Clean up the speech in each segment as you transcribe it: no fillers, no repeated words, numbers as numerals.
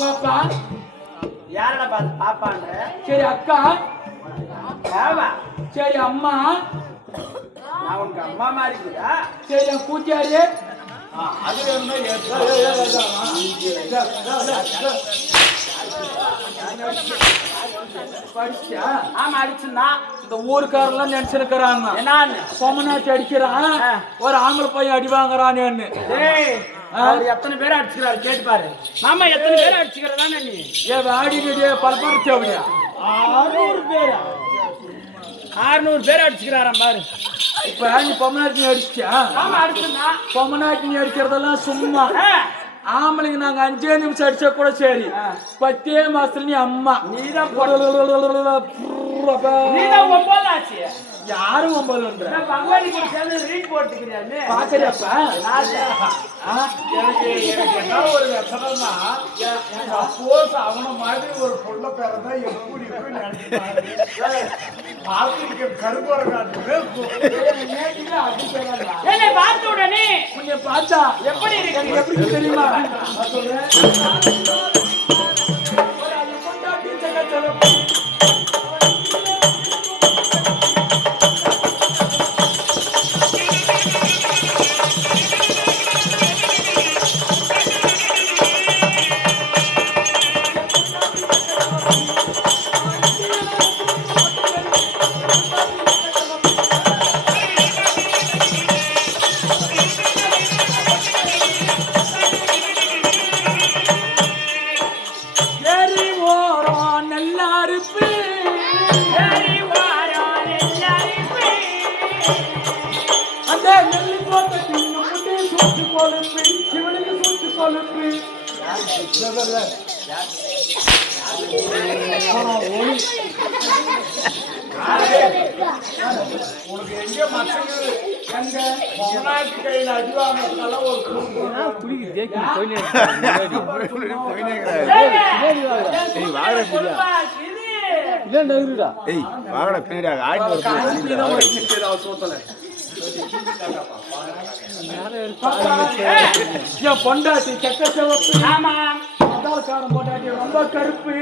பாப்பா யாரடா பார்த்து பாப்பான்ற? சரி அக்கா ஏவா சரி அம்மா நான் உனக்கு அம்மா மாதிரி இருக்குதா? சரி என் கூட்டியாரு அது வேணும்னா படிச்சியா? ஆமா அடிச்சுன்னா இந்த ஊருக்காரெல்லாம் நினைச்சிருக்கிறாங்க என்னான்னு பொம்மனாச்சி அடிக்கிறான் ஒரு ஆம்பளை பையன் அடி வாங்குறானேன்னு. அவர் எத்தனை பேர் அடிச்சுக்கிறாரு கேட்டு பாரு. மாமா எத்தனை பேர் அடிச்சுக்கிறதானே நீ? ஏன் வாடிக்கடியே பலப்பரச்சு அப்படியா? 600 பேர் 600 பேர் அடிச்சுக்கிறாராம் பாரு. இப்ப நீ பொம்மனாச்சி அடிச்சியா? ஆமா அடிச்சுன்னா பொம்மனாச்சி அடிக்கிறதெல்லாம் சும்மா. ஆம்பளைங்க நாங்க 5 நிமிஷம் அடிச்சா கூட சரி. 10 மாசத்துல நீ அம்மா நீதான் ஒன்பதாச்சு. யாரும் ஒன்பதுன்ற பகவானி கூட சேர்ந்து ரீட் போட்டுக்கிறியான்னு பாக்குறியாப்பா? எனக்கு என்ன ஒரு வெசனம்னா, சப்போஸ் அவன மாதிரி ஒரு பொண்ணை பிறந்தா எப்படி பார்த்துருக்க கருப்பற காட்டுமே என்னை பார்த்த உடனே உன்னை பார்த்தா எப்படி இருக்கு? எப்படி தெரியுமா? உனக்கு எங்க மச்சங்கள் எங்க பொம்னாட்டி கையில அடிவாங்கனால ஒரு பொண்டாட்டி செக்க சிவப்பு. ஆமா காரம் பொண்டாட்டி ரொம்ப கருப்பு.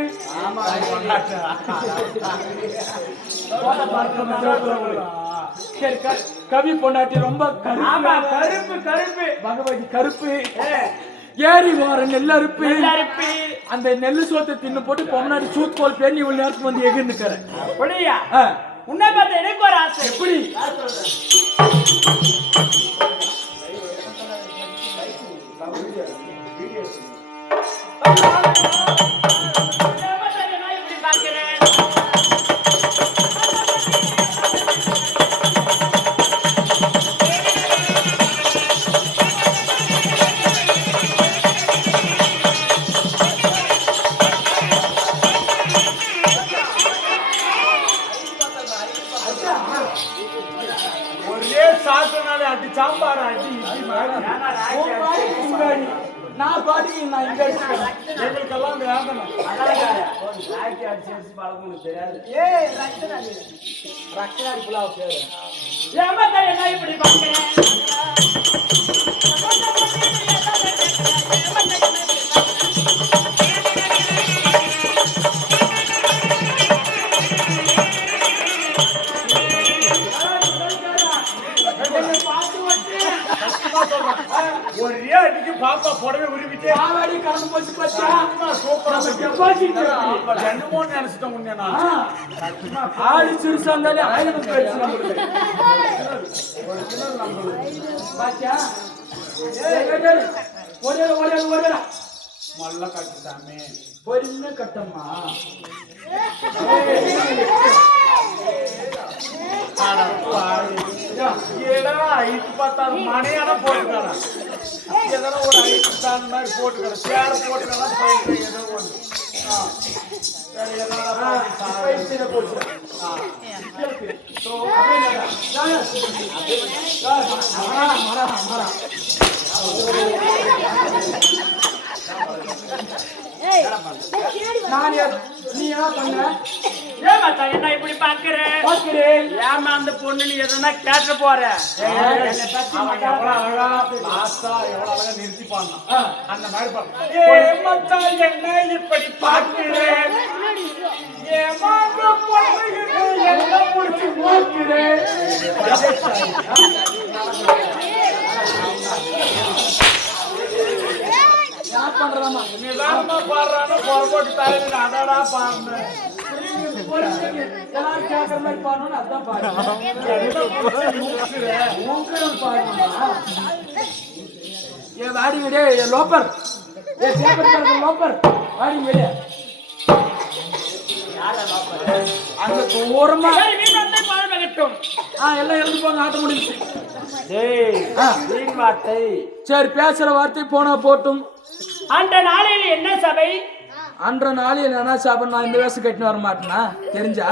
கவி பொண்டாட்டி ரொம்ப கருப்பு கருப்பு. பகவதி கருப்பு. ஏறி வார நெல் அறுப்பு. அந்த நெல்லு சோத்தை தின்னு போட்டு பொம்னாடி சூத்கோல் பேர் நீ இவ்வளவு நேரத்துக்கு வந்து எகிர்ந்துக்கிற அப்படியா? உன்னை பார்த்து எனக்கு ஒரு ஆசை. எப்படி? ஒரே சாப்பிட்டனாலே அடி சாம்பார் அடி நான் பாட்டுக்கு நான் இங்க அடிச்சுக்கிறேன். எங்களுக்கெல்லாம் வேதனை. இப்படி பாக்கிறேன் ஒரே அடிக்கு பாப்பா புடவை உருவிட்டு ஆவாடி கலந்து போச்சு பச்சா. என்னமோ நினைச்சிட்டேன் உன்னை நான். ஆடி சிறுசா இருந்தாலே ஆயிரம் போயிடுச்சு நம்மளுக்கு. பாத்தியா? ஓடியா மல்ல கட்டுட்டாமே பொறுமையா கட்டம்மா. ஏடா ஐட்டு பார்த்தா மனையாட போட்டுக்காரா ஏதோ ஒரு ஐட்டு தான் மாதிரி போட்டுக்கிற சேர போட்டுக்கா போயிட்டு ஏதோ ஒன்று நீ என்ன பண்ண? ஏன் மச்சான் என்ன இப்படி பாக்குறேன்? ஏமா அந்த பொண்ணு நீ எதனா கேட்ட போற? என்னை பத்தி அவன் எவ்வளவு அழகா லாஸ்டா எவ்வளவு அழகா நிறுத்தி பாடினான். அந்த மாதிரி பாடு. மச்சான் என்ன இப்படி பார்க்கிறேன், ஏமாந்த பொண்ணுகிட்ட என்ன பிடிச்சி பார்க்கிறேன். யார் பண்றதாமா? நிதானமா பாடுறான்னு புறப்பட்டு தலையில அடடா பாடுறேன். எல்லாரும் கேட்கற மாதிரி பாடணும்னு அதான் பாடுறேன். ஏ வாடி விடு, ஏ லோப்பர், ஏ பேப்பர் லோப்பர், வாடி விடு. அங்க தூரமா சரி, நீ வந்து பாட வைக்கட்டும். எல்லாம் எழுந்து போங்க, ஆட்ட முடிஞ்சு. வீண் வார்த்தை. சரி, பேசுற வார்த்தை போனா போட்டும். அந்த நாளையில் என்ன சபை? அன்ற நாளையில் என்ன சாப்பிட நான் இந்த வேஷம் கட்டின்னு வர மாட்டேனா? தெரிஞ்சா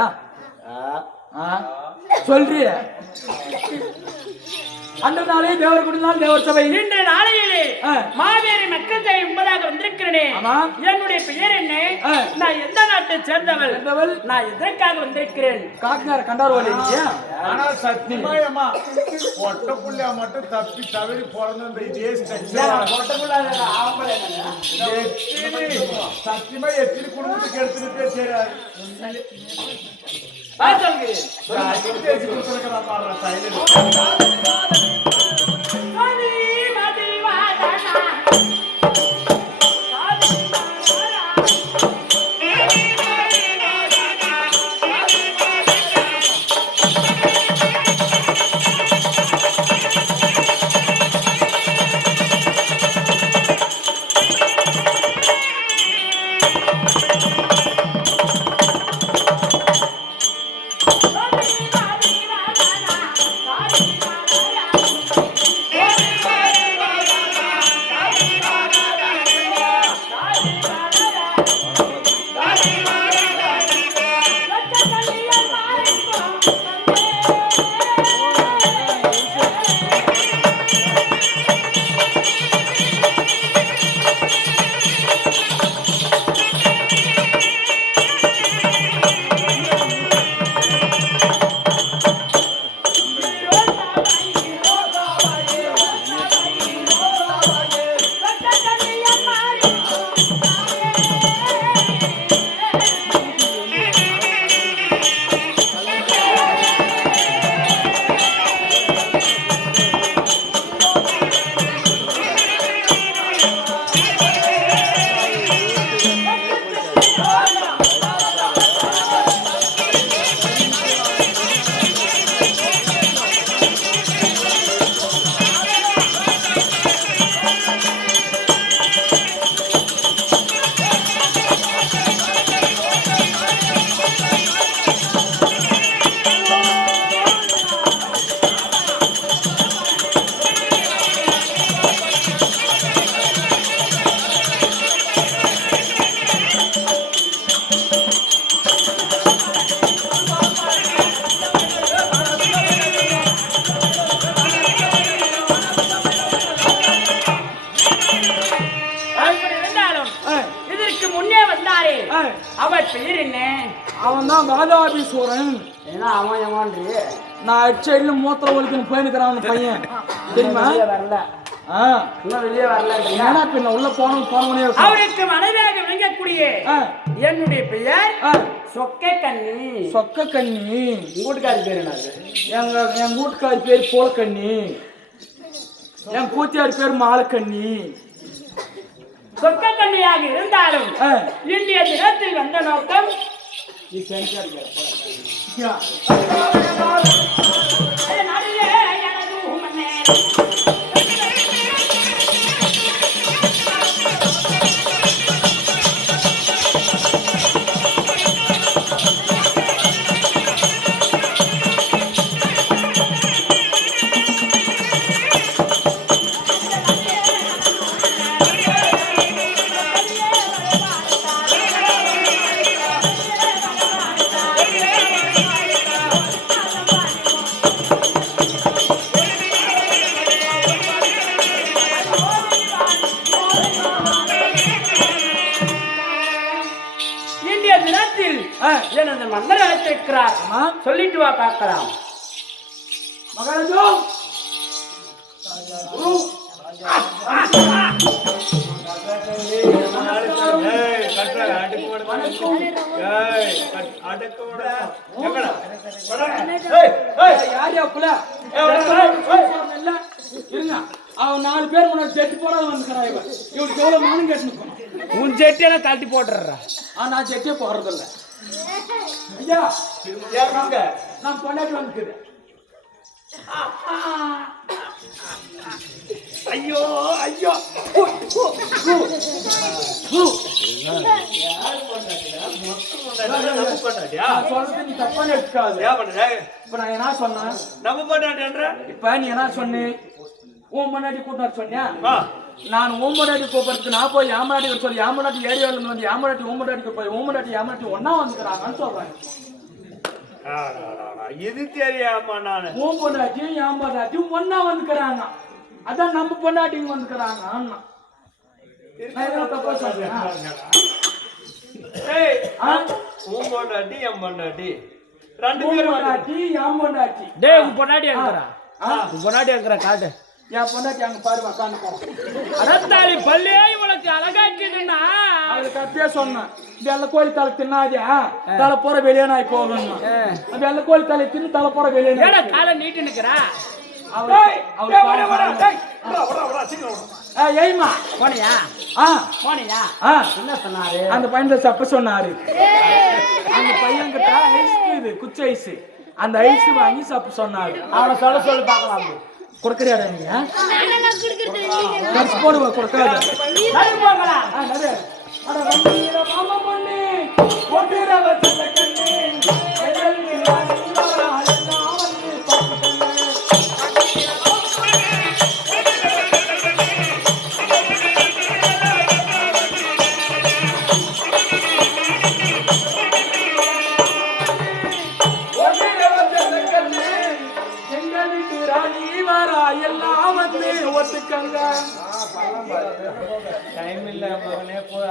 சொல்றிய? அன்ற நாளே தேவர் குடினால் தேவர் சபை. இந்த நாளையிலே மாவேரி மக்கள் தொகை என்பதாக வந்திருக்கிறேனே. ஆமா. என்னுடைய பெயர் என்ன? நான் எந்த நாட்டை சேர்ந்தவள்? நான் எதற்காக வந்திருக்கிறேன்? காக்கினார் கண்டார்வாளி இல்லையா? ஆனா சத்தியமா ஏமா பொட்ட புள்ளையா மட்டும் தப்பி தவறி பிறந்த இதே சத்தியமா எத்தனை குடும்பத்துக்கு எடுத்துட்டு தெரியாது. அவர் பெயர் என்ன? அவன் தான் வாதாபீஸ்வரன். ஏன்னா அவன் எவான்றி நான் அடிச்சையில மூத்திர ஒழிக்கணும் போயிருக்கிறான் பையன், தெரியுமா? வரல, இன்னும் வெளியே வரல. ஏன்னா பின்ன உள்ள போனவனே. அவருக்கு மனைவியாக விளங்கக்கூடிய என்னுடைய பெயர் சொக்க கண்ணி. சொக்க கண்ணி. வீட்டுக்காரி பேரு என்னது? என் வீட்டுக்காரி பேர் போலக்கண்ணி, என் கூத்தியார் பேர் மாலக்கண்ணி. சொக்க கண்ணியாக இருந்தாலும் இந்திய தினத்தில் வந்த நோக்கம் எனது மன்னர் அழைத்திருக்கிறார். சொல்லிட்டு வா பார்க்கலாம். மகாராஜா இருங்க, அவன் 4 பேர் முன்னாடி செட்டு போடாத வந்துக்கிறான். இவனுக்கு எவ்வளவு மானம் கேட்டு உன் செட்டியெல்லாம் தள்ளி போட்டுற. நான் செட்டே போடுறதில்ல. ஐயா நான் கொண்டாடி வந்துக்குது. ஐயோ ஐயோ சொல்றது நீ தப்பா எடுத்துக்காது. இப்ப நான் என்ன சொன்னேன்? இப்ப நீ என்ன சொன்ன? உன் முன்னாடி கூட்டாரு சொன்னியா? நான் உன் முன்னாடி கூப்பிடுறதுக்கு நான் போய் ஏமாடி சொல்லி ஏமாட்டி ஏரியால இருந்து வந்து ஏமாட்டி உன் முன்னாடி போய் உன் முன்னாடி ஏமாட்டி ஒன்னா வந்துக்கிறாங்கன்னு சொல்றேன். இது தெரியாமா? நானு உன் பொண்டாட்டியும் ஏமாட்டாட்டியும் ஒன்னா வந்துக்கிறாங்க. அதான் நம்ம பொண்டாட்டியும் வந்துக்கிறாங்க. அண்ணா நான் தப்பா சொல்றேன். உன் பொண்டாட்டி என் பொண்டாட்டி 2 உன் பேரும் பொண்டாட்டி என் பொண்டாட்டி. டேய் உன் பொண்டாட்டி எங்கறா? உன் பொண்டாட்டி எங்கறா காட்டு. என் பொண்டாட்டி அங்க பாரு உட்கார்ந்து போறோம். அடத்தாளி பல்லே இவளுக்கு அழகாக்கிடுனா. அவளுக்கு அப்படியே சொன்னேன், வெள்ள கோழி தலை தின்னாதே தலை போற வெளியே நாய் போகணும். வெள்ள கோழி தலை தின்னு தலை போற வெளியே ஏடா காலை நீட்டி நிக்கிறா. ஏய்மா போனியா? போனியா? என்ன சொன்னாரு? அந்த பையன் சப்ப சொன்னாரு. அந்த பையன் கிட்ட ஐஸ் இது குச்சி ஐஸ், அந்த ஐஸ் வாங்கி சப்ப சொன்னாரு. அவனை சொல்ல சொல்லி பார்க்கலாம். கொடுக்கறியாடா நீ? கட்சி போடுவா கொடுக்காத. மாமா பண்ணி எல்லாம் வந்து ஒத்துக்கங்க. டைம் இல்ல மகனே போய்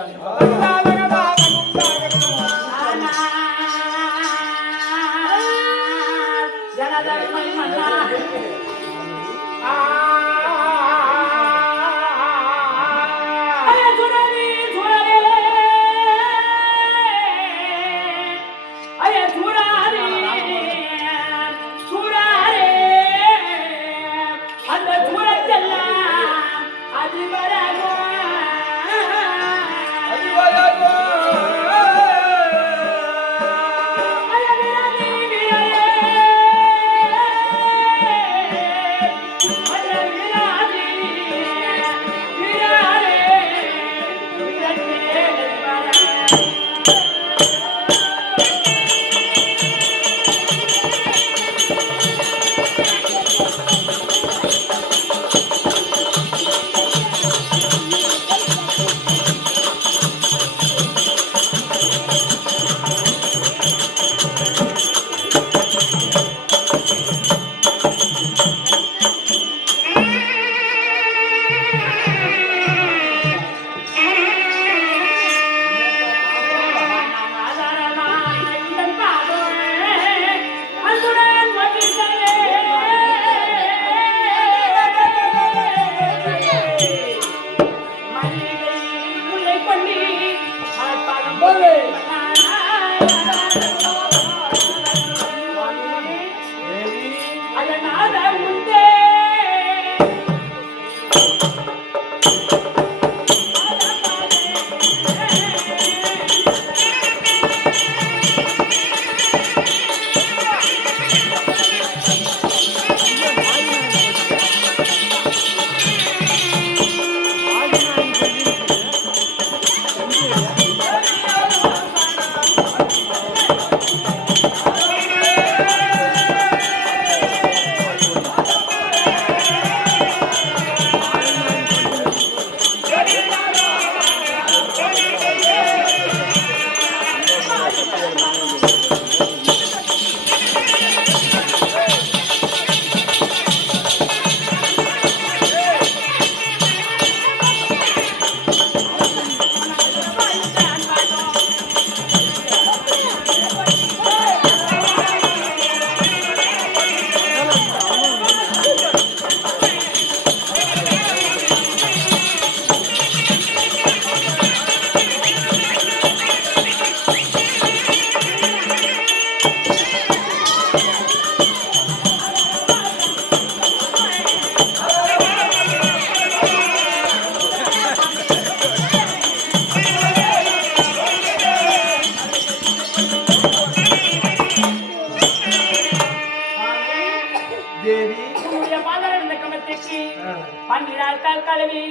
கழுவி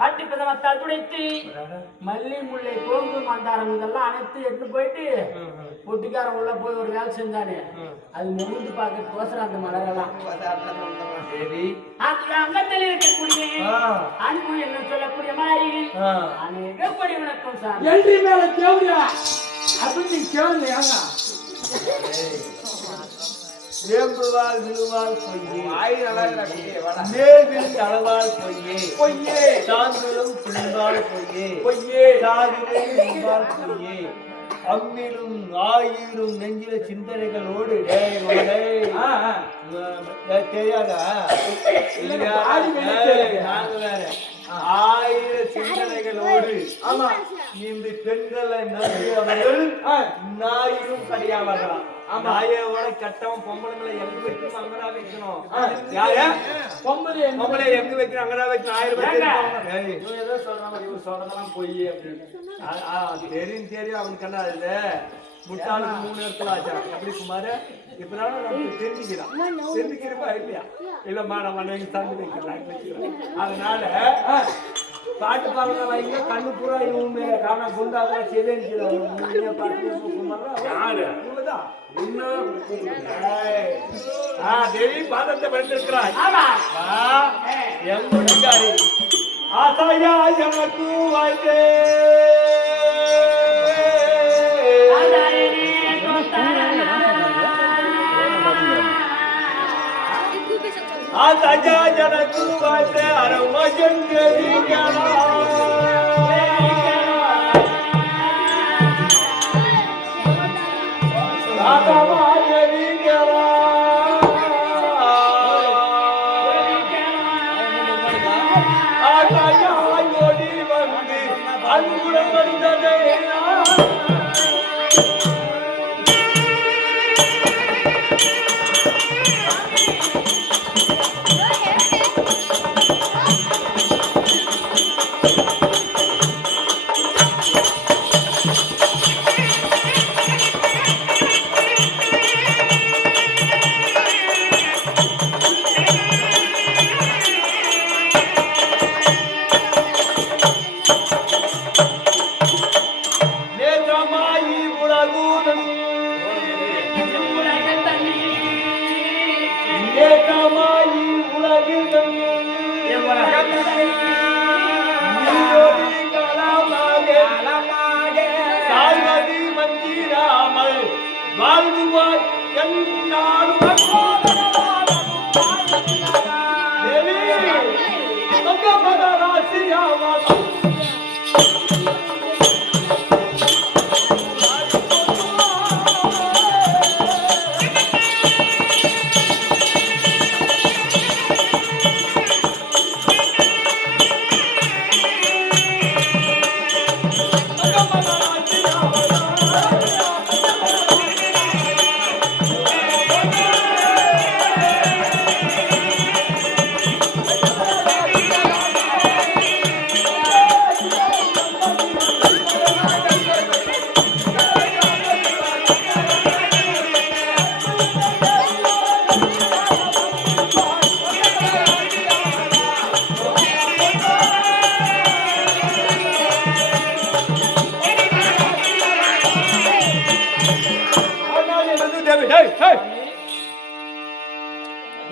பட்டி பிரதமத்தால் துடைத்து மல்லி முல்லை கோங்கு மந்தாரம் இதெல்லாம் அனைத்து எடுத்து போயிட்டு பொட்டிக்காரன் உள்ள போய் ஒரு வேலை செஞ்சானே அது முகுந்து பார்க்கறதுக்கோசரம் அந்த மலரெல்லாம் அங்கத்தில் இருக்கக்கூடிய அன்பு என்ன சொல்லக்கூடிய மாதிரி அநேக படி வணக்கம் சார் எல்றி மேல தேவையா அப்படின்னு நீங்க கேளுங்க வேம்புவாள் விழுவாள் பொய்யே மேல்வில் அளவாள் பொய்யே சான்றிலும் பிள்பாள் பொய்யே சாதிலும் பொய்யே அம்மிலும் ஆயிரும் நெஞ்சில சிந்தனைகளோடு தெரியாதா நாங்க வேற ஆயிரம் சிந்தனைகளோடு ஆமா இந்த பெண்களை நம்பி அவர்கள் நாயிரும் சரியாவார்களாம் நாயோட கட்டவன் பொம்பளைங்களை எங்க வைக்கணும் அங்கதான் வைக்கணும் யாரு பொம்பளை எங்க வைக்கணும் அங்கதான் வைக்கணும் 1000 பேர் ஏதோ சொல்றாங்க இவங்க சொல்றதெல்லாம் பொய் அப்படின்னு தெரியும் அவனுக்கு என்ன இல்ல முட்டாளுக்கு 3 இடத்துல ஆச்சா எப்படி குமார இப்பனால நமக்கு தெரிஞ்சுக்கிறப்பா இல்லையா இல்லம்மா நம்ம நீங்க தந்து வைக்கிறேன் அதனால பாட்டு பாடுற வைங்க கண்ணு பூரா இவங்க மேல காணா குண்டாக செதறிக்கிறாங்க தேவி பாதத்தை படித்திருக்கிறாய் எங்காரி ஆசாயா எனக்கு வாழ்க்கை ஆசாயா எனக்கு வாழ்க்கை அரவமஜன் வாழ்வாய் என்னாலும்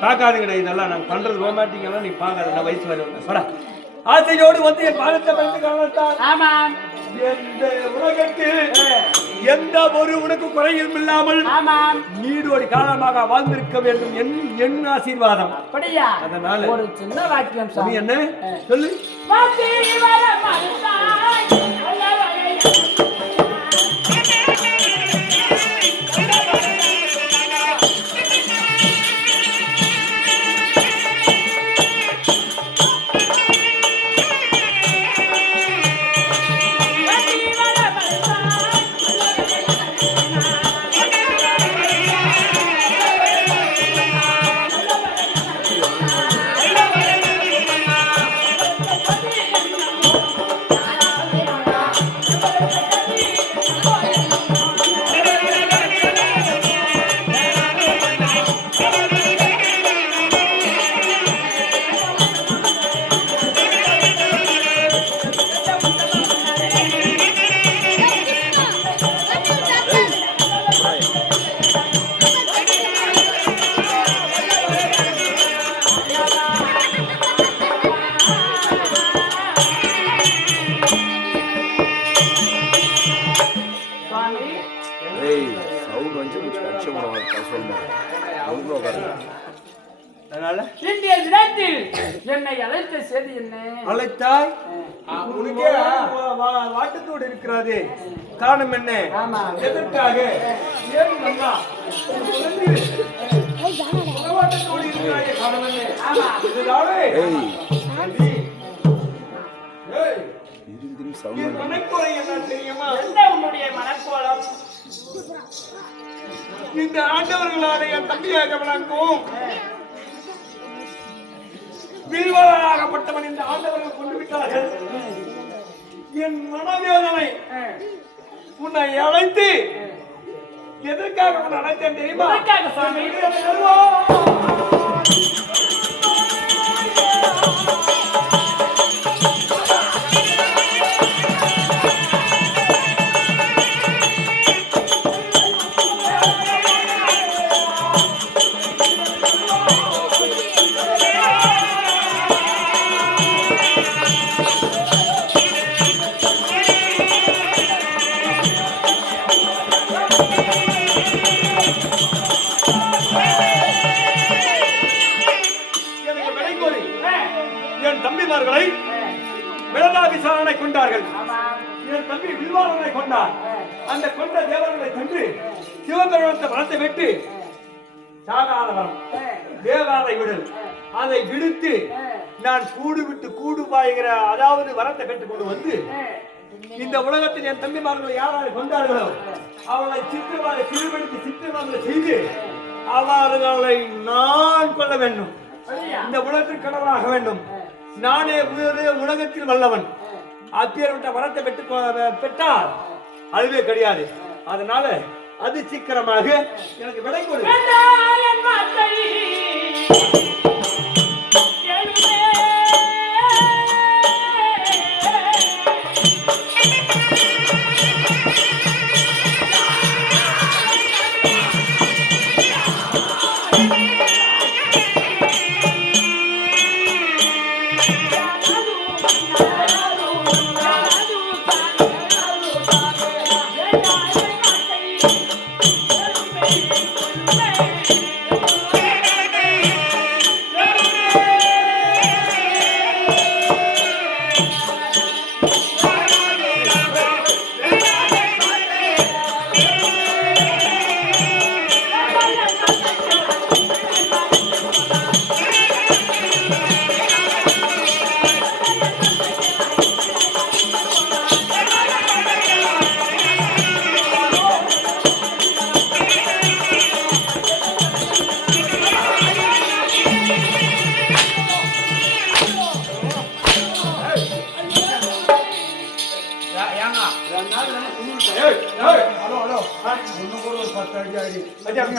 பார்க்காதுங்கடா இதெல்லாம் நாங்கள் பண்றது ரோமாட்டிக் எல்லாம் நீ பார்க்காத வயசு வர ஆசையோடு வந்து என் பாதத்தை வைத்து காணத்தான் எந்த உலகத்தில் எந்த ஒரு உனக்கு குறையும் இல்லாமல் நீடோடி காலமாக வாழ்ந்திருக்க வேண்டும் என் ஆசீர்வாதம் அப்படியா அதனால ஒரு சின்ன வாக்கியம் என்ன சொல்லு அதனால இந்திய தினத்தில் என்னை அழைத்த செய்தி என்ன? அழைத்தாய் உனக்கே வாட்டத்தோடு இருக்கிறாரே, காரணம் என்ன? ஆமா. எதற்காக? ஏன் வந்தா வாட்டத்தோடு இருக்கிறாயே, காரணம் என்ன? ஆமா. இதுதானே என் மனக்குறை என்ன தெரியுமா? என்ன உன்னுடைய மனக்கோலம்? இந்த ஆண்டவர்களான என் தம்பியாக விளங்கும் வீழ்வாராகப்பட்டவன் இந்த ஆண்டவர்கள் கொண்டு விட்டார்கள். என் மனவேதனை உன்னை அழைத்து எதற்காக உன்னை அழைத்தேன் தெரியுமா? எதற்காக சுவாமி? என் தம்பிமார்களை விரதா விசாரணை கொண்டார்கள். ஆமா. என் தம்பி வில்வாளனை கொண்டார். அந்த கொண்ட தேவர்களை சென்று சிவபெருமானத்தை வளர்த்து விட்டு சாகாத வரம் தேவாரை விடல் அதை விடுத்து நான் கூடு விட்டு கூடு பாய்கிற அதாவது வரத்தை பெற்றுக் கொண்டு வந்து இந்த உலகத்தில் என் தம்பிமார்களை யாராரு கொண்டார்களோ அவளை சித்திரமாக சிறுபடுத்தி சித்திரமாக செய்து அவர்களை நான் கொள்ள வேண்டும். இந்த உலகத்தில் கடவுளாக வேண்டும். நானே உலகத்தில் வல்லவன். அப்பேற்பட்ட வரத்தை பெற்றால் அதுவே கிடையாது. அதனால அது சீக்கிரமாக எனக்கு விடை கொடு.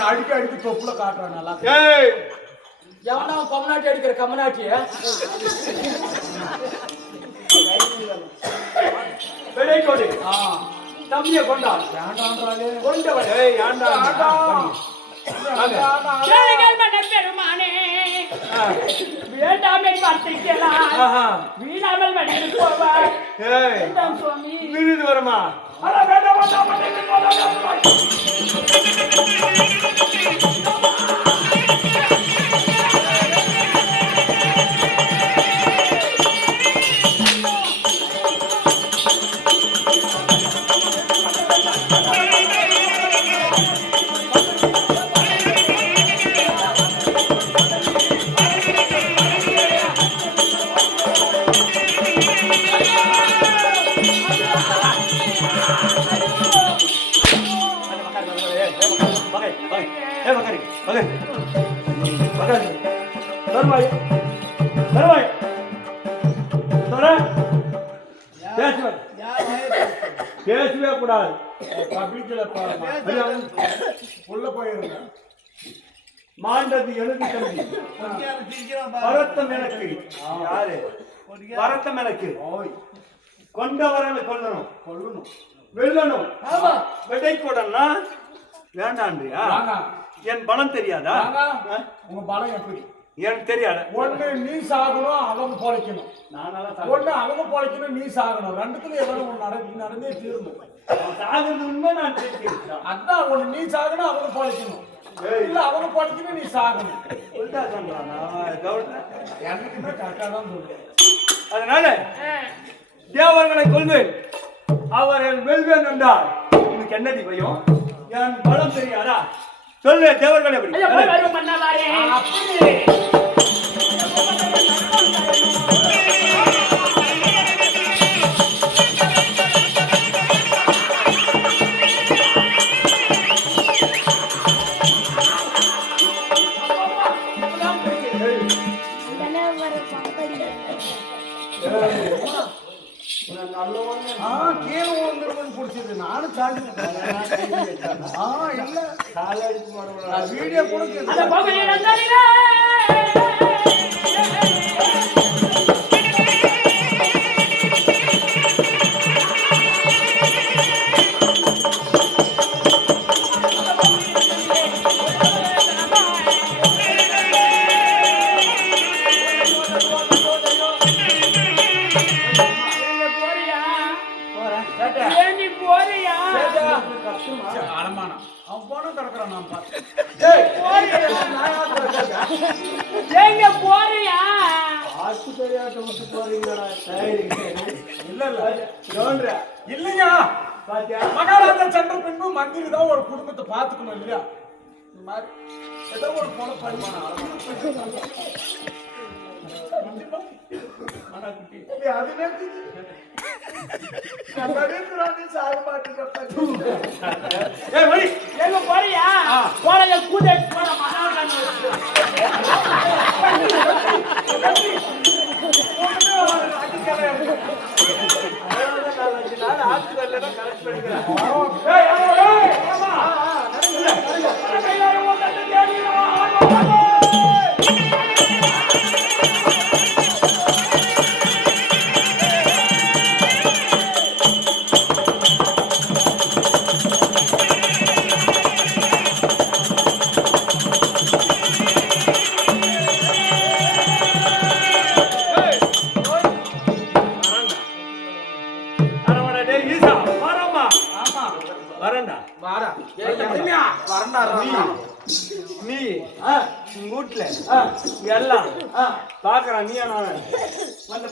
அடிக்க தொப்புல காட்டுறான் நல்லா. எவனா கமநாட்டி அடிக்கிற கமநாட்டிய தம்பிய கொண்டான் கொண்டவன் பெருமானே வேண்டாம் என் வார்த்தைக்கலாம் வீணாமல் வழியில் போவார் சுவாமி விருது வருமா பேசவே கூடாது. உள்ள போயிருங்க. மாண்டது எழுதி தம்பி பரத்தம் எனக்கு யாரு பரத்தம் எனக்கு கொண்டவரனை கொல்லணும் வெல்லணும். விடை கொடனா வேண்டாண்டியா? என் பலம் தெரியாதா? உங்க பலம் எப்படி? எனக்கு தெரியாது. ஒண்ணு நீ சாகணும், அவங்க பொழைக்கணும். நானால ஒண்ணு அவங்க பொழைக்கணும், நீ சாகணும். ரெண்டுத்துல ஏதாவது ஒண்ணு நடந்தே தீரணும். சாகிறது உண்மை, நான் தெரிஞ்சுக்கிறேன். அதான் ஒண்ணு நீ சாகணும், அவங்க பொழைக்கணும். இல்ல அவங்க பொழைக்கணும், நீ சாகணும். உல்டா சொல்றான். நான் கவுண்டர். எனக்குமே கரெக்டா தான் சொல்றேன். அதனால தேவர்களை கொள்வேன், அவர்கள் வெல்வேன் என்றால் உனக்கு என்னடி பயம்? என் பலம் தெரியாதா? சொல்லு தேவர்களை எப்படி? ஐயா போய் வருவோம் மன்னாரே. அப்படி கீழே விழுந்துருமோன்னு பிடிச்சது. நானும் சாண்டி இல்ல காலை அடிச்சு போட நான் வீடியோ கூட அட போகலே நந்தாரிலே. அலமானம் அவன் போன கிடக்குறான். நான் பார்த்தேன். எங்க போறியா? ஆஸ்பத்திரியாட்ட விட்டு போறீங்களா? இல்ல இல்ல கவுண்டரா இல்லையா, பாத்தியா? மகாராஜா சென்ற பின்பு மந்திரி தான் ஒரு குடும்பத்தை பார்த்துக்கணும் இல்லையா? இந்த மாதிரி ஏதோ ஒரு போல பரிமாணம் அதுவே எங்க போறியா? போறத கூத போற மகாராஜா. நீ உங்க வீட்டுல எல்லாம் பாக்குறான். நீ அந்த